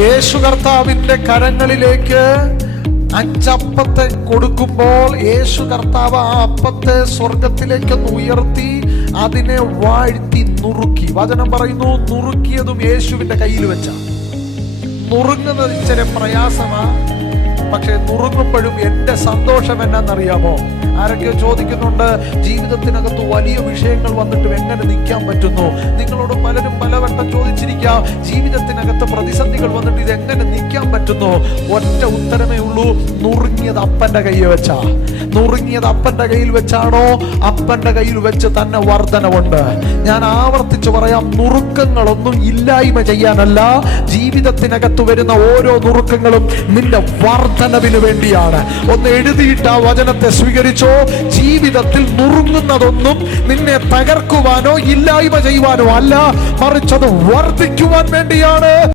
യേശു കർത്താവിന്റെ കരങ്ങളിലേക്ക് 5 അപ്പത്തെ കൊടുക്കുമ്പോൾ യേശു കർത്താവ് ആ അപ്പത്തെ സ്വർഗത്തിലേക്കൊന്ന് ഉയർത്തി അതിനെ വാഴ്ത്തി നുറുക്കി. വചനം പറയുന്നു, നുറുക്കിയതും യേശുവിന്റെ കയ്യിൽ വെച്ച. നുറുങ്ങുന്നത് ഇച്ചിരി പ്രയാസമാ, പക്ഷെ നുറുങ്ങുമ്പോഴും എന്റെ സന്തോഷം എന്നാന്നറിയാമോ? ആരൊക്കെയോ ചോദിക്കുന്നുണ്ട്, ജീവിതത്തിനകത്ത് വലിയ വിഷയങ്ങൾ വന്നിട്ടും എങ്ങനെ നിൽക്കാൻ പറ്റുന്നു? നിങ്ങളോട് പലരും പലവട്ടം ചോദിച്ചിരിക്കാം, ജീവിതത്തിനകത്ത് പ്രതിസന്ധികൾ വന്നിട്ട് ഇത് എങ്ങനെ നിൽക്കാൻ പറ്റുന്നു? ഒറ്റ ഉത്തരമേ ഉള്ളൂ, നുറുങ്ങിയത് അപ്പന്റെ കയ്യിൽ വെച്ചാ. നുറുങ്ങിയത് അപ്പന്റെ കയ്യിൽ വെച്ചാണോ, അപ്പന്റെ കയ്യിൽ വെച്ച് തന്നെ വർധനവുണ്ട്. ഞാൻ ആവർത്തിച്ച് പറയാം, നുറുക്കങ്ങളൊന്നും ഇല്ലായ്മ ചെയ്യാനല്ല, ജീവിതത്തിനകത്ത് വരുന്ന ഓരോ നുറുക്കങ്ങളും നിന്റെ വർധനവിന് വേണ്ടിയാണ്. ഒന്ന് എഴുതിയിട്ട് ആ വചനത്തെ സ്വീകരിച്ചോ. ജീവിതത്തിൽ നുറുങ്ങുന്നതൊന്നും നിന്നെ തകർക്കുവാനോ ഇല്ലായ്മ ചെയ്യുവാനോ അല്ല, മറിച്ചത് വർദ്ധിക്കുവാൻ വേണ്ടിയാണ്.